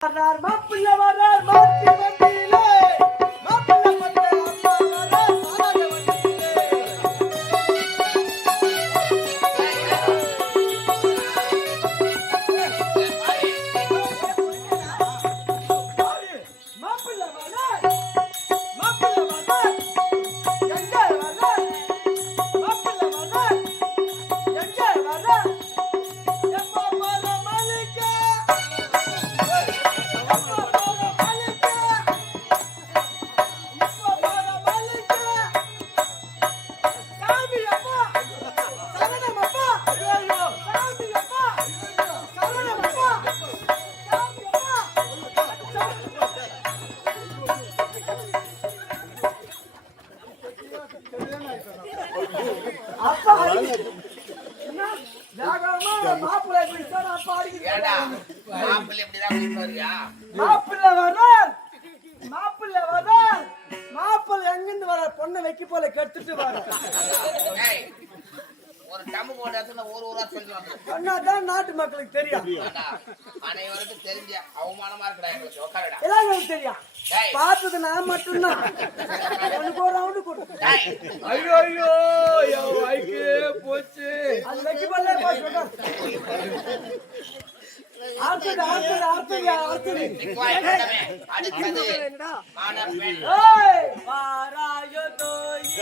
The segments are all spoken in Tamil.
வர்றார் மாப்பிள்ளை வர்றார் மாத்தி அடுத்தது. ஏய் வாராயோ தோயி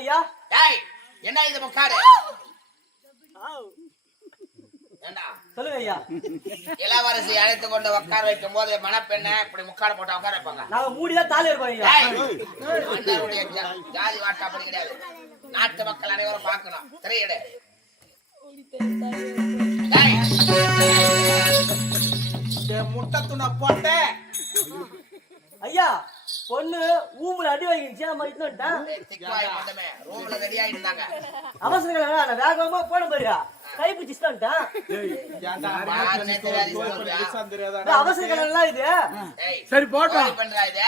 ஐயா டேய், என்ன இது முக்காடு? ஏண்டா? சொல்லுங்க ஐயா இளவரசி அழைத்து கொண்டு உட்கார வைக்கும் போது மணப்பெண்ணை இப்படி முக்காடு போட்டு உட்கார வைப்பாங்க. நாங்க மூடிதான் தாலி இருப்போம் ஐயா அண்ணனுடைய ஜாதி வாட்டா அப்படி கிடையாது. நாட்டு மக்கள் அனைவரும் பார்க்கணும். திரையிடு. டேய், முட்டை துணை போட்டேன். ஐயா பொண்ணு ஊமுல அடி வாங்கிச்சு நம்ம இட்டுட்டான் அவசரங்கள் நான் வேகமா போன பாருங்க கை பிடிச்சிட்டான்ட்டான் எல்லாம் இது. டேய், சரி போட்டோம். கோழி பண்றா இது.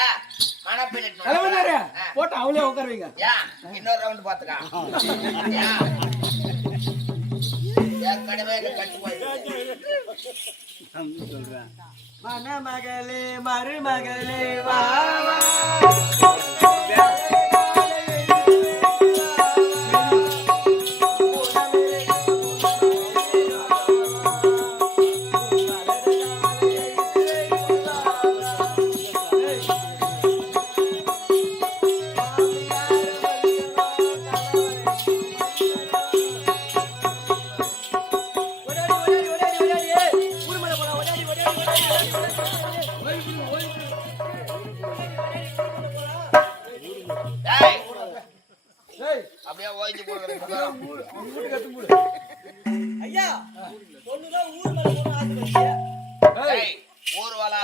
மணப்பெண் இட்டு தலைவனாரே ஆ. போட்டு அவளே உட்காருவீங்க. ஏன் இன்னொரு ரவுண்ட் பாத்துக்கா ஏன்? ஏற்கனவே எனக்கு கட்டு போயிடுச்சு. மணமகளே மருமகளே வா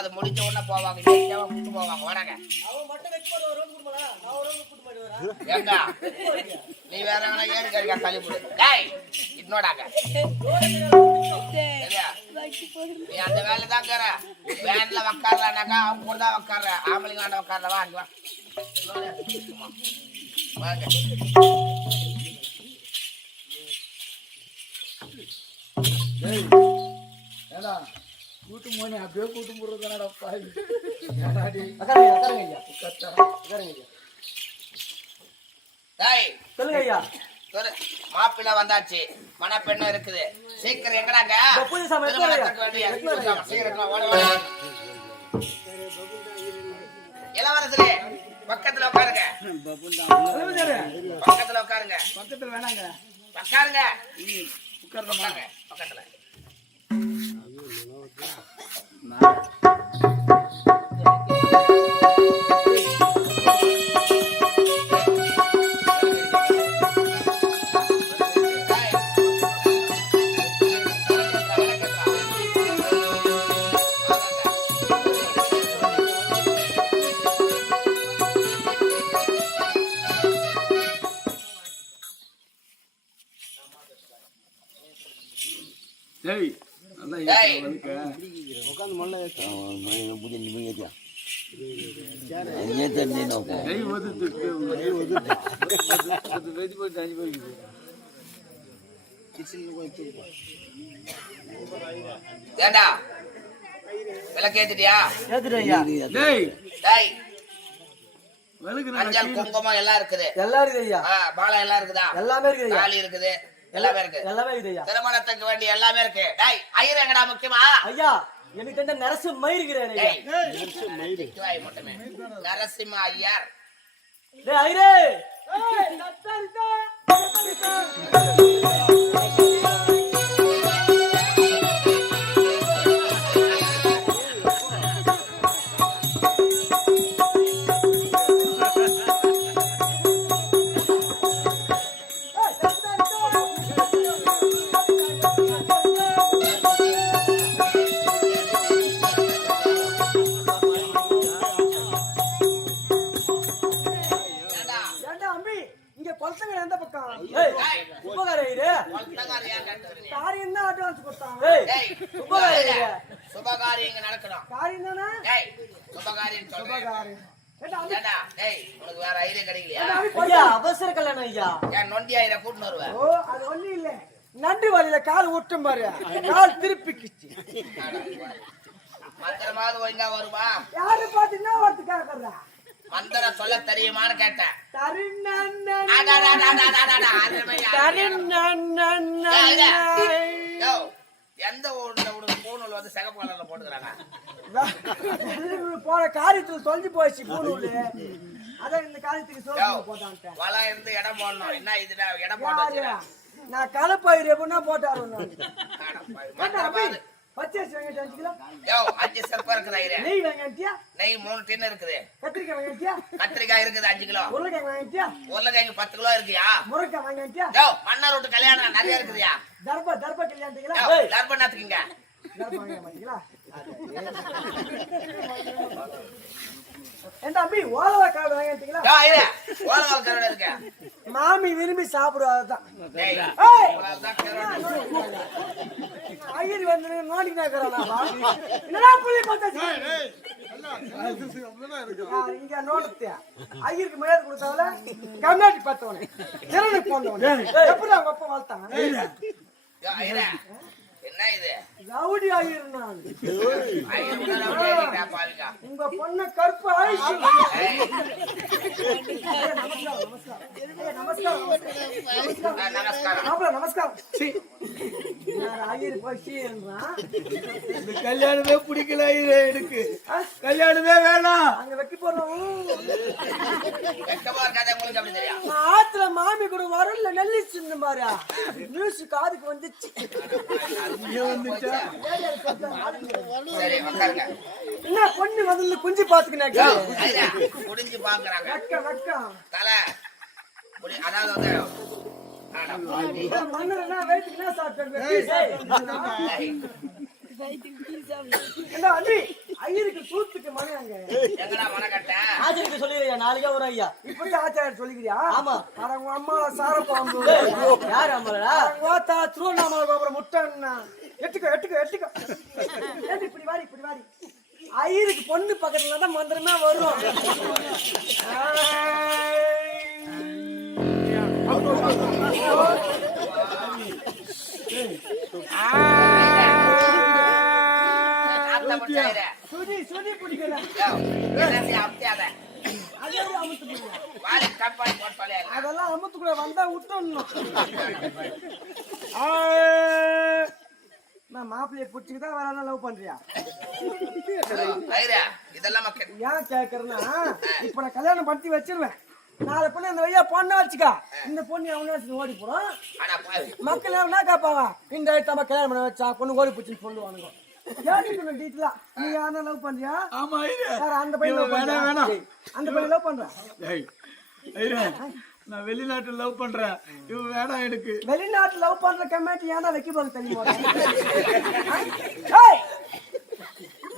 அது முடிஞ்ச உடனே போவாங்க கூட்டு போவாங்க வராங்க. ஏங்க நீ வேற ஏறி கறிக்கா தள்ளி போடு. டேய் இன்னோடாங்க சரியா? நீ அந்த வேலை தான் கேற வேன்ல உக்காரலானாக்கா அவங்க கூட தான் உக்கார. ஆம்பளைங்க ஆண்ட உக்காரல வா அங்க வா. வாங்க. ஏடா? கூட்டு மோனி அப்படியே கூட்டு போடுறதானடா பாய் ஏடாடி உட்காருங்க உட்காருங்க ஐயா கத்தா உட்காருங்க ஐயா டேய் சொல்லுங்க ஐயா மாப்பிள்ளை வந்தாச்சு மணப்பெண்ணும் இருக்குது சீக்கிரம் எங்கடாங்க. இளவரசரே பக்கத்துல உட்காருங்க பக்கத்துல உட்காருங்க பக்கத்துல வேணாங்க உட்காருங்க உட்காருங்க பக்கத்துல டேய், ஏண்டா? டேய் மஞ்சள் குங்குமம் எல்லாம் இருக்குது. எல்லாம் இருக்குது ஐயா. மாலை எல்லாம் இருக்குதா? எல்லாமே இருக்குது தாலி இருக்குது எல்லாமே இருக்கு எல்லாமே இருக்குது திருமணத்துக்கு வேண்டிய எல்லாமே இருக்கு. டேய் ஐயர் எங்கடா முக்கியமா? ஐயா எனக்கு தெரிஞ்ச நரசு மயிருக்கிறேன் நரசிம்ம ஐயர் டேய் ஐரே. விட்டும் பாரு. கால் திருப்பிக்கிச்சு. மந்திரமாவது ஒழுங்கா வருமா? யாரு பாத்தீங்கன்னா ஒருத்து கேக்குறா மந்திரம் சொல்ல தெரியுமான்னு கேட்டேன். எந்த ஊர்ல உனக்கு பூணூல் வந்து சிகப்பு கலர்ல போட்டுக்கிறாங்க போன காரியத்துல தொலைஞ்சு போயிடுச்சு பூணூலு அதான் இந்த காரியத்துக்கு சொல்லி போட்டான்ட்டேன் வலை இருந்து இடம் போடணும். என்ன இதுடா இடம் போட்டு. நான் கலப்பயிர் எப்படின்னா போட்டாரு. பச்சரிசி வெங்காயம் அஞ்சு கிலோ. யோ, அஞ்சு இருக்குது ஐயரே. நெய் வெங்காயத்தியா நெய் மூணு டின்னு இருக்குது. கத்திரிக்காய் வெங்காயத்தியா கத்திரிக்காய் இருக்குது அஞ்சு கிலோ. உருளைக்காய் வெங்காயத்தியா உருளைக்கிழங்கு பத்து கிலோ இருக்குயா? முருங்கைக்காய் வெங்காயத்தியா யோ மன்னர் வீட்டு கல்யாணம் நிறைய இருக்குதுயா? தர்ப தர்ப தர்பணத்துக்குங்க தர்ப வெங்காயம் வாங்கிக்கலாம் ஐயரே ஓலவால் கருடை இருக்கு மாமி விரும்பி சாப்பிடுவாதான். ஐயர் வந்து என்னடா புள்ளி பார்த்தாச்சு? இங்க நோண்டத்தியா ஐயருக்கு மரியாதை கொடுத்தாவல? கண்ணாடி பார்த்தவனே. திறனுக்கு போனவனே. எப்படி அவங்க அப்பா வளர்த்தாங்க யோ, ஐயரே, என்ன இது? ரவுடி பாருங்க உங்க பொண்ண கருப்பு ஆயிடுச்சு நமஸ்காரம். நமஸ்காரம். கல்யாணமே பிடிக்கல எனக்கு. கல்யாணமே வேணாம். அங்க வைக்க போறோம் ஆத்துல மாமி கூட வரல நெல்லி சின்ன மாதிரியா நியூஸ் காதுக்கு வந்துச்சு. இங்க வந்துச்சா என்ன பொண்ணு முதல்ல குஞ்சு பாத்துக்கினாக்க? குடிஞ்சு பாக்குறாங்க. வெக்க தலை அதாவது வந்து சாப்பிட்டு ஐயருக்கு சூத்துக்கு மணி அங்க. ஆச்சரிக்க சொல்லிடுறியா? நாளைக்கே வரும் ஐயா. இப்படி ஆச்சாரியர் சொல்லிக்கிறியா? ஆமா. அட உங்க அம்மா சார பாம்பு யார் ஓத்தா திருவண்ணாமலை கோபுரம் முட்டன்னா எட்டுக்கோ எட்டுக்கோ எட்டுக்கோ ஏண்டி இப்படி வாடி இப்படி வாடி. ஐயருக்கு பொண்ணு பக்கத்துல தான் மந்திரமே வரும் நாத்த முடிச்சாயிர சுதி சுதி பிடிக்கல. அமுத்து பிடிக்கல. அதெல்லாம் அமுத்துக்குள்ள வந்தா விட்டுடணும் நான் மாப்பிள்ளைய பிடிச்சிக்கு தான் வேற லவ் பண்றியா? ஐயா இதெல்லாம் மக்கள். ஏன் கேக்குறேன்னா இப்ப நான் கல்யாணம் பண்ணி வச்சிருவேன். நாளை பொண்ணு அந்த வழியா பொண்ணா வச்சுக்கா. இந்த பொண்ணு அவனே ஓடி போறோம் மக்கள் என்ன கேட்பாங்க இந்த ஐட்டமா கல்யாணம் பண்ண வச்சா பொண்ணு ஓடி போச்சுன்னு சொல்லுவானுங்க. கேட்டுக்கணும் டீட்டெயிலா நீ யாரா லவ் பண்றியா? ஆமா அந்த பையன் லவ். அந்த பையன் லவ் பண்றேன் ஏய் ஐயா நான் வெளிநாட்டுல லவ் பண்றேன். இவன் வேணாம் எனக்கு. வெளிநாட்டு லவ் பண்ற கம்மிட்டி ஏன்டா வைக்க போறது தெரியுமா?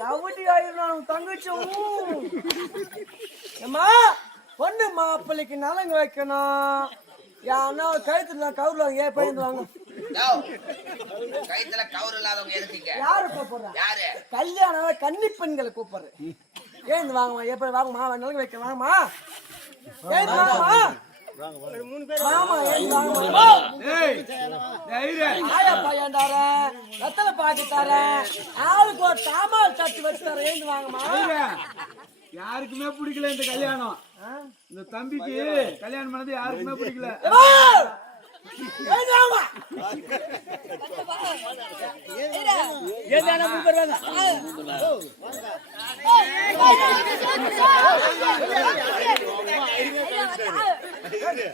ரவுடி ஆயிரம் தங்கச்சும் அம்மா பொண்ணு மாப்பிள்ளைக்கு நலங்கு வைக்கணும். யாருன்னா கழுத்துல கவுர்ல ஏன் பயந்து வாங்க? கைத்துல கவுரு இல்லாதவங்க எதுக்குங்க? யாரு கூப்பிடுறா? யாரு? கல்யாணம் கன்னி பெண்களை கூப்பிடுறேன். ஏந்து வாங்கம்மா? எப்படி வாங்கம்மா நல்ல வைக்க வாங்கம்மா. ஏந்து வாங்கம்மா. வாமா ஏந்து வாங்கம்மா ஏய் தைரியம் ஆயா பையன் தரேன் ரத்தன பாட்டி தரேன் ஆளுக்கு ஒரு தாமால் தட்டி வச்சு தரேன் ஏந்து வாங்கம்மா தைரியம். யாருக்குமே பிடிக்கல இந்த கல்யாணம் இந்த தம்பிக்கு கல்யாணம் பண்ணது யாருக்குமே பிடிக்கல ஏம்மா! ஏந்து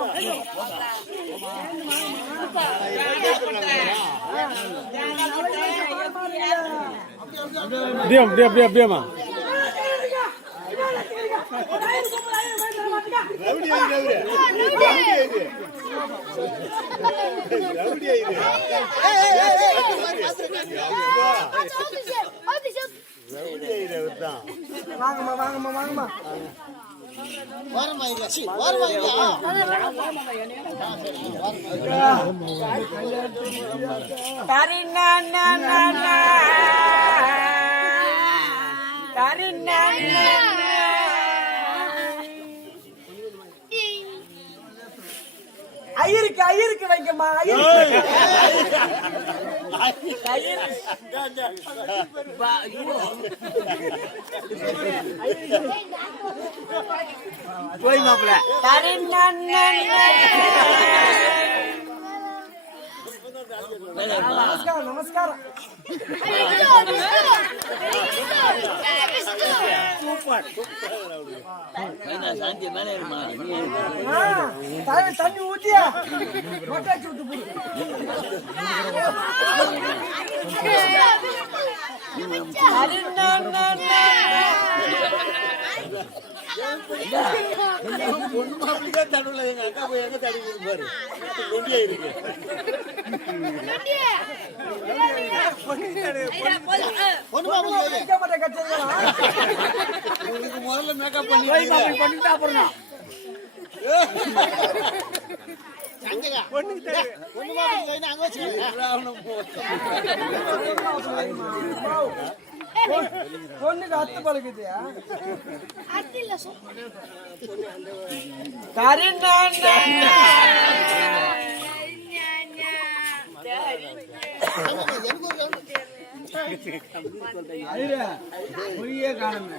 வாங்கம்மா அப்படியே அப்படியே அப்படியே அப்படியேம்மா வாங்கம்மா வாங்கம்மா வாங்கம்மா ஐயருக்கு ஐயருக்கு வைங்கம்மா ஐயருக்கு. நமஸ்காரம் நமஸ்காரம். ஆ, தலைவர் தண்ணி ஊத்தியா? மொட்டாச்சு விட்டு போடு வைக்க மாட்டேன் கச்சேரி பொண்ணுக்கு அத்து பழகுதியா? தைரியம் பொய்யே காணுமே.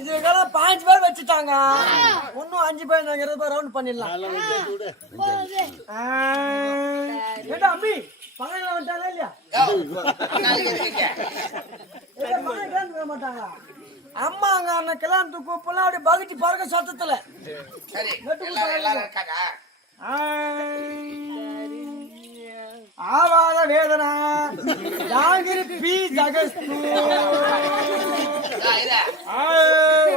இதுக்கெல்லாம் பாஞ்சு பேர் வச்சுட்டாங்க. இன்னும் அஞ்சு பேர் நாங்க இருபது பேர் ரவுண்ட் பண்ணிடலாம். ஆ, ஏண்டா அம்மி பங்கல வந்துட்டாங்க இல்லையா? யோவ், நாளைக்கு எதுக்குங்க ஏண்டா, பங்கல கேட்டு வர மாட்டாங்க? அம்மா அங்க அண்ணன் கல்யாணத்துக்கு கூப்பிடலாம் அப்படி பகுதி பறக்க சத்தத்துல. சரி ஆவாத வேதனா. ஜாகிர் பி ஜகஸ்து.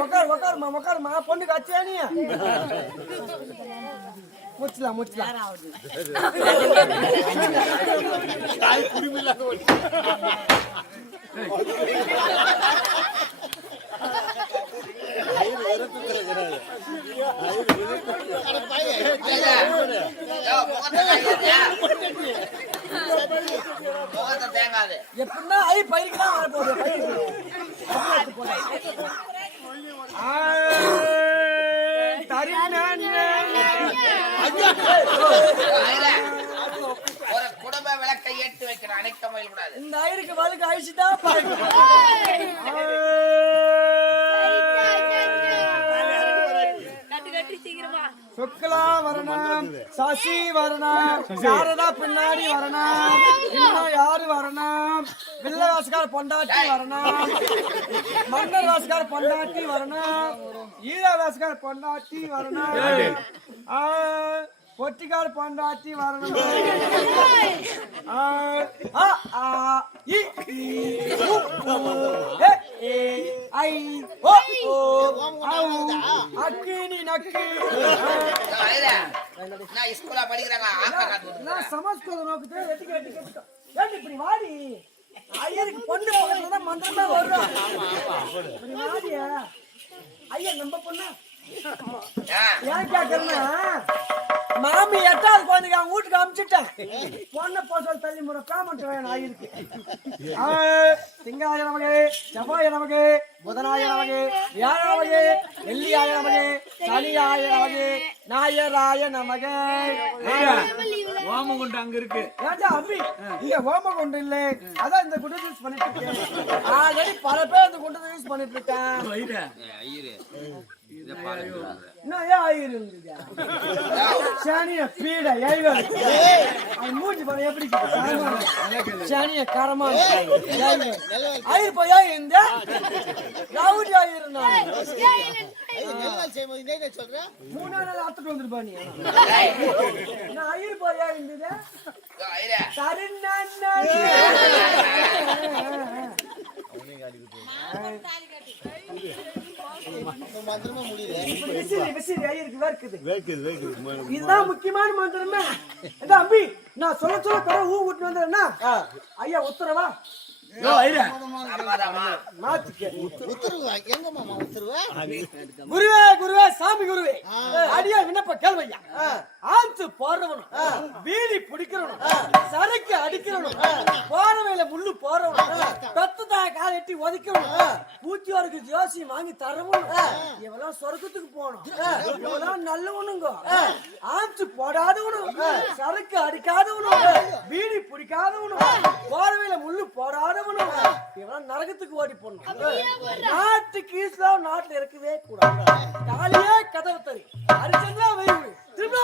உக்கார் உக்காருமா உக்காருமா பொண்ணுக்கு அச்சியா நீ? முச்சலாம் முச்சலாம்? முகத்தை தேங்காது. எப்படின்னா ஐ பயிருக்கு தான் வர போகுது பயிருக்கு. இதா. ஒரு குடும்ப விளக்கை ஏற்றி வைக்கணும் அணைக்க முயல்கூடாது. இந்த ஐருக்கு வழுக்கு அழிச்சுதான் பாருங்க கட்டு கட்டி சீக்கிரமா சுக்லா வரணும் சசி வரணும் சாரதா பின்னாடி வரணும் இன்னும் யாரு வரணும்? வில்ல வாசக்கார பொண்டாட்டி வரணும். மன்னர் வாசக்கார பொண்டாட்டி வரணும். ஈழ வாசக்கார பொண்டாட்டி வரணும். பொட்டிக்கார பொண்டாட்டி வரணும். ஆ, ஆ, ஆ, இ, ஏ, ஐ, ஓ, ஓ, ஔ, அக்கினி நக்கி நான் ஸ்கூல்ல படிக்கிறாங்க ஆக்கா காத்து நான் நோக்கத்துல வெட்டிக்க வெட்டிக்க வெட்டிக்க. ஏன்டி இப்படி வாடி ஐயருக்கு பொண்ணு பக்கத்துல தான் மந்திரமா வரும் இப்படி வாடியா ஐயா நம்ம பொண்ணா ஏன் கேக்குறேன்னா மாமி எட்டாவது குழந்தைக்கு அவங்க வீட்டுக்கு அமிச்சுட்டேன். பொண்ணை போசல் தள்ளி முறை பேமெண்ட் வேணும் ஆயிருக்கு. ஆ, திங்காய நமக்கு செவ்வாய புதனாய நமக்கு வியாழாவது வெள்ளியாய நமக்கு சனியாய நமக்கு ஞாயிறாய நமக்கு ஓமகுண்டம் அங்க இருக்கு. ஏன்டா அம்பி இங்க ஓம கொண்டு இல்ல. அதான் இந்த குண்டை யூஸ் பண்ணிட்டு இருக்கேன் ஆல்ரெடி பல பேர் இந்த குண்டை யூஸ் பண்ணிட்டு இருக்கேன் ஏன் ஆயிருந்தீங்க சனிய பீட ஐவர் அவன் மூஞ்சி பாரு எப்படி இருக்கு? சனிய கரமா ஆயிரு போய் இந்த ரவுடி ஆயிருந்தான் மூணு நாள் அத்துட்டு வந்துருப்பா நீ. நான் ஆயிரு போய் இருந்தது? சரிண்ணா விசிறி விசிறி ஐயருக்கு வேர்க்குது. வேக்குது வேக்குது இதுதான் முக்கியமான மந்திரமே. இந்த அம்பி நான் சொல்ல சொல்ல கடை ஊ விட்டு வந்தேன்னா ஐயா உத்தரவா? குருவே குருவே சாமி குருவே. அடியா விண்ணப்ப கேள்வையா? ஆஞ்சு போடுறவனும் வீடி பிடிக்கிறவனும் சரக்கு அடிக்கிறவனும் போறவையில முள்ளு போறவனும் பெத்து தாய கால் எட்டி ஒதுக்கிறவனும் பூச்சியோருக்கு ஜோசி வாங்கி தரவனும் இவெல்லாம் சொர்க்கத்துக்கு போகணும். இவெல்லாம் நல்லவனுங்க. ஆஞ்சு போடாதவனும் சரக்கு அடிக்காதவனும் வீடி பிடிக்காதவனும் போறவையில முள்ளு இவெல்லாம் நரகத்துக்கு ஓடி போடணும். நாட்டுக்கு இஸ்லாம் நாட்டுல இருக்கவே கூடாது. காலியே கதவு தறி. வெயில் திரும்ப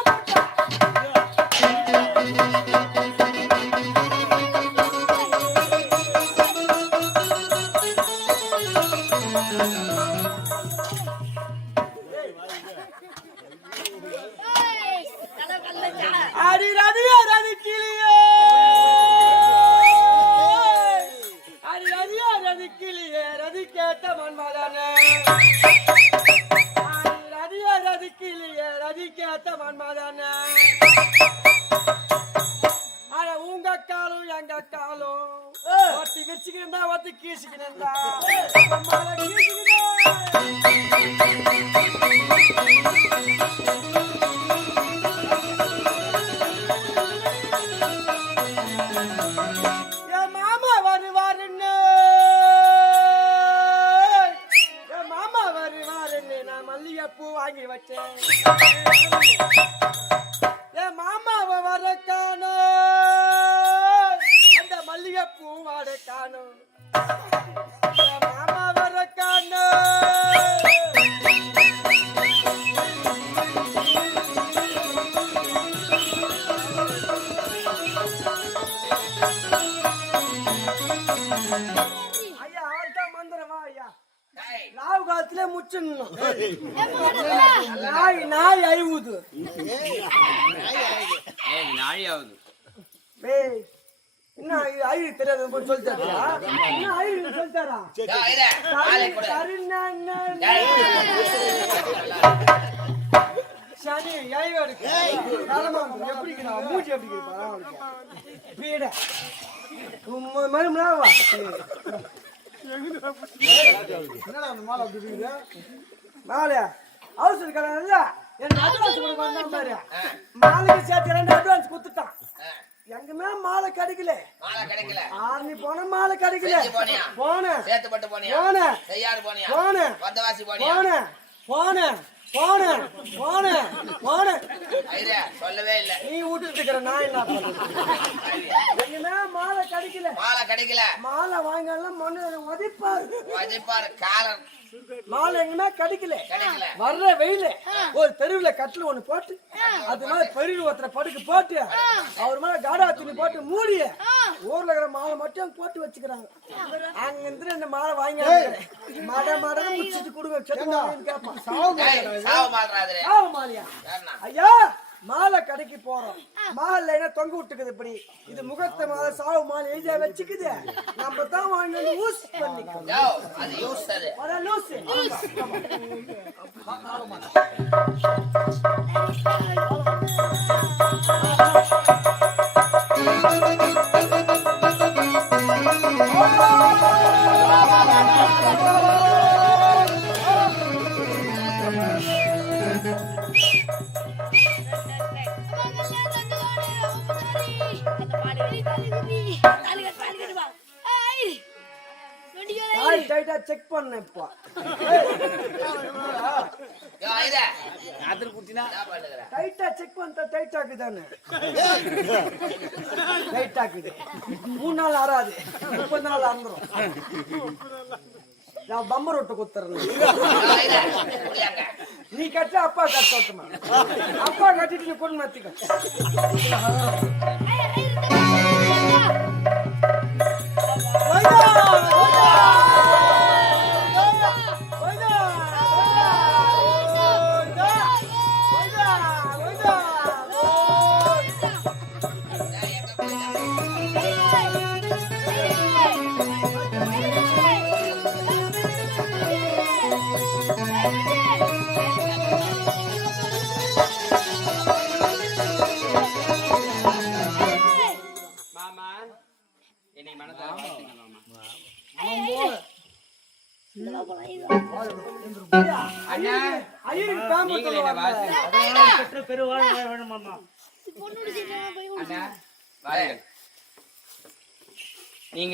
வாங்கி வச்சேன் சொல்லிட்டாரா சொல்லிட்டாரா சரி சனி அழிவு இருக்கு எப்படி மூச்சு எப்படி பீட வா என்னடா அந்த மாலை அப்படி இருக்குது மாலையா அவசர அட்வான்ஸ் கொடுக்க மாலைக்கு சேர்த்து ரெண்டு அட்வான்ஸ் கொடுத்துட்டான் எங்குமே மாலை கிடைக்கல. மாலை கிடைக்கல. ஆர்மி போன மாலை கிடைக்கல. போனியா? போனேன். சேர்த்து பட்டு போனியா? போனேன். செய்யாறு போனியா? போனேன். வந்தவாசி போனியா? போனேன். போனேன். போனேன். போனேன். ஐயா சொல்லவே இல்ல. நீ விட்டுட்டு இருக்கிற நான் என்ன எங்கன்னா மாலை கிடைக்கல. மாலை கிடைக்கல. மாலை வாங்கலாம் மண்ணு உதைப்பாரு வஜிப்பாரு காலம் மாலை எங்கன்னா கிடைக்கல. வர்ற வெயில. ஒரு தெருவுல கட்டில் ஒண்ணு போட்டு அது மேல பெரிய ஒருத்தரை படுக்க போட்டு அவர் மேல காடா துணி போட்டு மூடிய ஊர்ல இருக்கிற மாலை மட்டும் போட்டு வச்சுக்கிறாங்க. அங்க இருந்து ரெண்டு மாலை வாங்கி. மட மட முடிச்சிட்டு கொடுங்க. கேட்பான் சாவ மாலையா? ஐயா! மாலை கடைக்கு போறோம். மாலை என்ன தொங்க விட்டுக்குது இப்படி? இது முகத்தை மாலை சாவு மாலை எழுதியா வச்சுக்குது. நம்ம தான் வாங்கி யூஸ் பண்ணிக்கணும். இப்போ டைட்டா செக் டைட் டைட் மூணு நாள் ஆறாது. முப்பது நாள் நான் பம்பர் விட்டு குத்துறேன். நீ கட்ட அப்பா கட்ட சொல்லட்டுமா அப்பா கட்டிட்டு நீ பொண்ணு மாத்திக்க.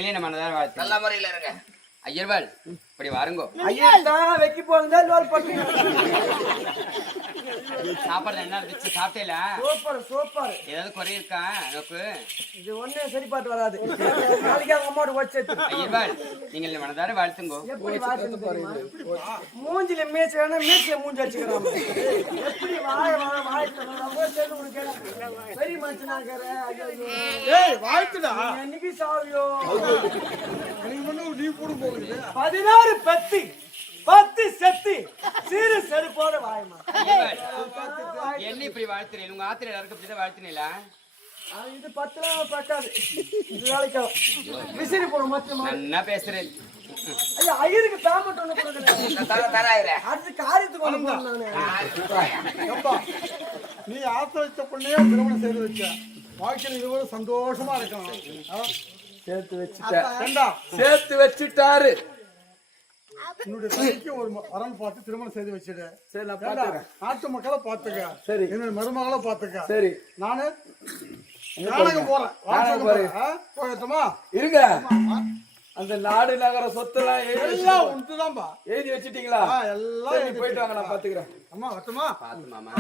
நீங்களே என்ன மனதார வாழ்த்துங்க. நல்ல முறையில இருங்க. ஐயர்வாள் இப்படி வாருங்கோ. ஐயர் தான் வைக்க பண்ணி சாப்பாடு என்ன இருந்துச்சு சாப்பிட்டேல? Super super. ஏதாவது குறை இருக்கா? எனக்கு இது ஒண்ணே சரிபாட்டு வராது. நாளைக்கு அவங்க அம்மாவோட வச்சு ஐயர்வாள் நீங்கள் மனதார வாழ்த்துங்கோ. எப்படி? மூஞ்சில மேய்ச்சி வேணா மேய்ச்சிய மூஞ்சி வச்சுக்கிறாங்க எப்படி வாய வாய வாய பெரிய மனுஷனாக்கிற ஐயோ ஏய் வாழ்த்துடா. என்னைக்கு சாவியோ? நீ ஒண்ணும் நீ கூட போகுது பதினாறு பத்து. பத்து செத்து. சிறு செருப்போட வாயமா என்ன இப்படி வாழ்த்துறீங்க? உங்க ஆத்திர எல்லாருக்கும் இப்படிதான் வாழ்த்துனீங்களா? அது இது பத்துலாம் பக்காது இது வேலைக்கு விசிறி போடும் மொத்தமா. நன்னா பேசுறேன். ஐயா ஐயருக்கு பேமெண்ட் ஒண்ணு தர தராயிர அடுத்து காரியத்துக்கு ஒண்ணு நீ ஆத்த வச்ச பொண்ணையே திருமணம் செய்து வச்ச? வாழ்க்கையில் இதுவரை சந்தோஷமா இருக்கணும். ஆ? சேர்த்து வச்சுட்டேன் ஏண்டா? சேர்த்து வச்சுட்டாரு. என்னுடைய ஒரு வரன் பார்த்து திருமணம் செய்து வச்சிடு. சரி நான் நாட்டு மக்களை பாத்துக்க சரி. என்னுடைய மருமகளை பாத்துக்க சரி. நானு நாடகம் போறேன். நாடகம்? போகட்டுமா? இருங்க. அந்த நாடு நகர சொத்தெல்லாம் எழுதி எல்லாம் உண்டுதான்பா. எழுதி வச்சிட்டீங்களா? எல்லாம் எழுதி போயிட்டு வாங்க நான் பாத்துக்கிறேன் அம்மா வரட்டுமா? பார்த்து மாமா.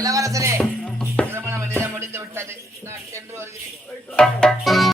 இளவரசரே திருமணம் முடிந்து விட்டது. நான் சென்று வருகிறேன்.